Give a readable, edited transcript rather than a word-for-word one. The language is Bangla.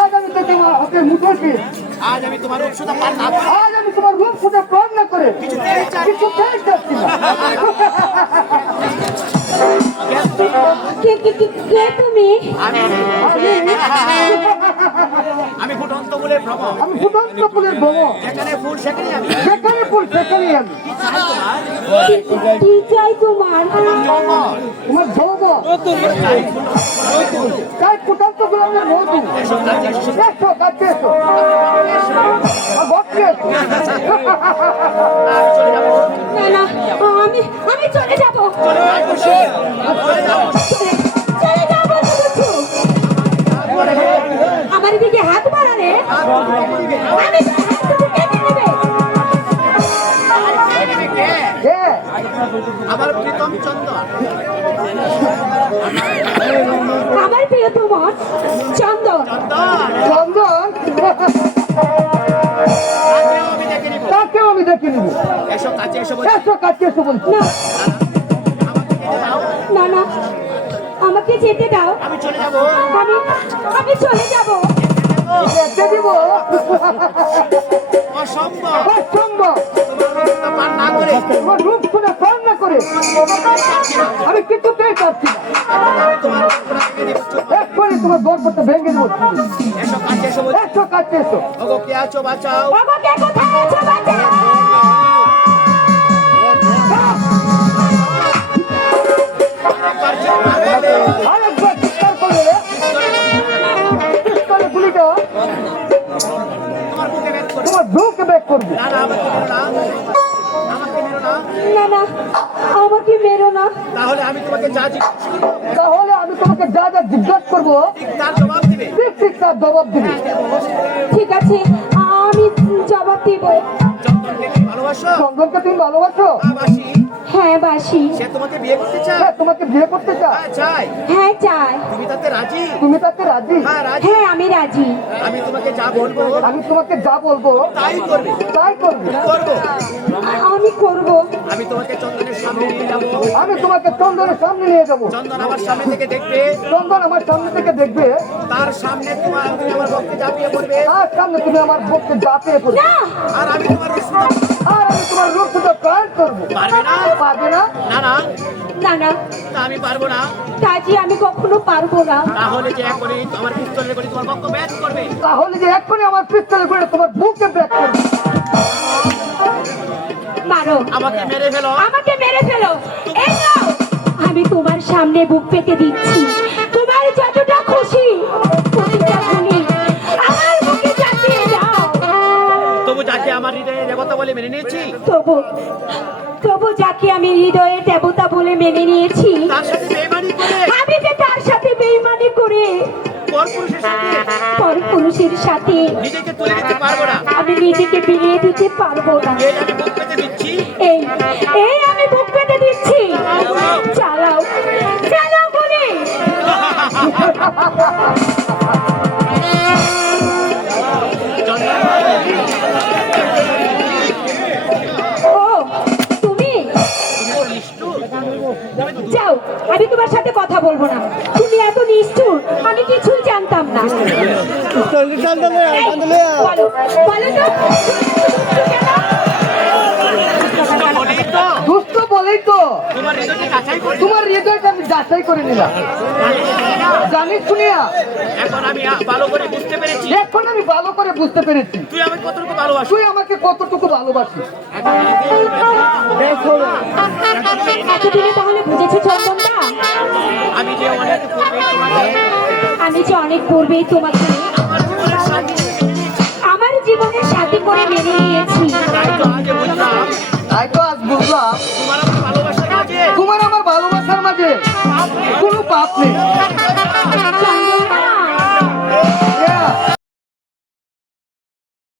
আজ আমি তোমার হাতের মুঠোকে আজ আমি তোমার রূপ সুধা পান না করে, আজ আমি তোমার রূপ সুধা পান না করে কিছু চাই যাচ্ছি না। কে তুমি? আমি ফুটন্ত ফুলের ভ্রমণ, আমি ফুটন্ত ফুলের ভ্রমণ, যেখানে ফুল সেখানে আমি, যেখানে ফুল সেখানে আমি। কি চাই তোমার? তোমার যৌবন তাই ফুটন্ত ফুলের মধু। এসো কাছে এসো, ভক্তি এসো। না না, আমি চলে যাব। চলে যাব বলছো? আমার দিকে হাত বাড়ালে আমি হাত কেটে নেবে। কে? আমার প্রীতম চন্দন, আমার প্রিয় তোমার চন্দন। চন্দন আমি দেখে নিব। তাকেও আমি দেখে নিব। এসো কাছে এসো বলছি। এসো কাছে এসো বলছি। না না, আমাকে যেতে দাও। আমি চলে যাবো। আমি চলে যাব। যেতে দিব অসম্ভব, অসম্ভব। পান না করে তোমার রূপ শুনে পান না করে আমি কিছুতেই পারছি না। এক্ষুনি তোমার গর্বটা ভেঙে দেবো। এসো কাছে এসো বলছি। এসো কাছে এসো। ওগো কে আছো বাঁচাও। বাবা কে কোথায় আছো? বাঁচাও। আরেকবার চিৎকার করলে চিৎকারে গুলিটা তোমার বুকে ব্যাগ করে। তোমার বুকে ব্যাক করবে। না না, আমাকে মেরো না, আমাকে মেরো না। না না, আমাকে মেরো না। তাহলে আমি তোমাকে যা জিজ্ঞেস করবো তাহলে আমি তোমাকে যা যা জিজ্ঞাসা করবো ঠিক তার জবাব দিবে। ঠিক ঠিক তার জবাব দিবে। ঠিক আছে, আমি জবাব দিব। চন্দনকে কি ভালোবাসো? চন্দনকে তুমি ভালোবাসো? বাসি, হ্যাঁ বাসি। সে তোমাকে বিয়ে করতে চায়? হ্যাঁ, তোমাকে বিয়ে করতে চায়? হ্যাঁ চাই। হ্যাঁ চাই। তুমি তাতে রাজি? তুমি তাতে রাজি? হ্যাঁ রাজি। হ্যাঁ আমি রাজি। আমি তোমাকে যা বলবো আমি তোমাকে যা বলবো তাই করবে। তাই করবে। করবো। আমি করব। আমি তোমাকে চন্দনের সামনে নিয়ে যাবো। আমি তোমাকে চন্দনের সামনে নিয়ে যাবো। চন্দন আমার সামনে থেকে দেখবে, চন্দন আমার সামনে থেকে দেখবে, তার সামনে তুমি আমার পক্ষে ঝাঁপিয়ে পড়বে, আর সামনে তুমি আমার বুককে চাপিয়ে পড়বে। না আর আমি তোমার রূপ আর আমি তোমার রূপ শুধু প্রাণ করবো। পারবে না? পারবে না? না না, না না, তা আমি পারবো না। কাজী আমি কখনো পারবো না। তাহলে যে এখনই আমার পিস্তলের করে তোমার পক্ষ ব্যাট করবে। তাহলে যে এক্ষুনি আমার পিস্তলে করে তোমার বুকে ব্যাক করবে। মারো, আমাকে মেরে ফেলো। আমাকে মেরে ফেলো। এই নাও, আমি তোমার সামনে বুক পেতে দিচ্ছি। তোমার যতটা খুশি প্রতিটা গুলি আমার বুকে চাপিয়ে দাও। তবু যাকে আমার হৃদয়ে দেবতা বলে মেনে নিয়েছি, তবু তবু যাকে আমি হৃদয়ের দেবতা বলে মেনে নিয়েছি, তার সাথে বেইমানি করে আমি যে তার সাথে বেইমানি করে পরপুরুষের সাথে পরপুরুষের সাথে নিজেকে তুলে দিতে পারবো না। আমি নিজেকে বিলিয়ে দিতে পারবো না। এই আমি বুক পেতে দিচ্ছি। এই এই আমি বুক পেতে দিচ্ছি। চালাও চালাও বলে। ও তুমি যাও, আমি তোমার সাথে কথা বলবো না। তুমি এত নিষ্ঠুর, আমি কিছুই জানতাম না। এই, বলো বলো তো। দুষ্ট বলেই তো তোমার হৃদয়কে যাচাই করে তোমার হৃদয়টা আমি যাচাই করে নিলাম। জানি শুনিয়া এখন আমি ভালো করে বুঝতে পেরেছি এখন আমি ভালো করে বুঝতে পেরেছি তুই আমাকে কতটুকু ভালোবাসিস। তুই আমাকে কতটুকু ভালোবাসিস। এতদিনে তাহলে বুঝেছো চন্দনদা? আমি যে অনেক পূর্বে তোমাকে আমি যে অনেক পূর্বেই তোমাকে আমার জীবনের সাথী আমার জীবনের সাথী করে মেনে নিয়েছি। তাই তো আজ বুঝলাম তাই তো আজ বুঝলাম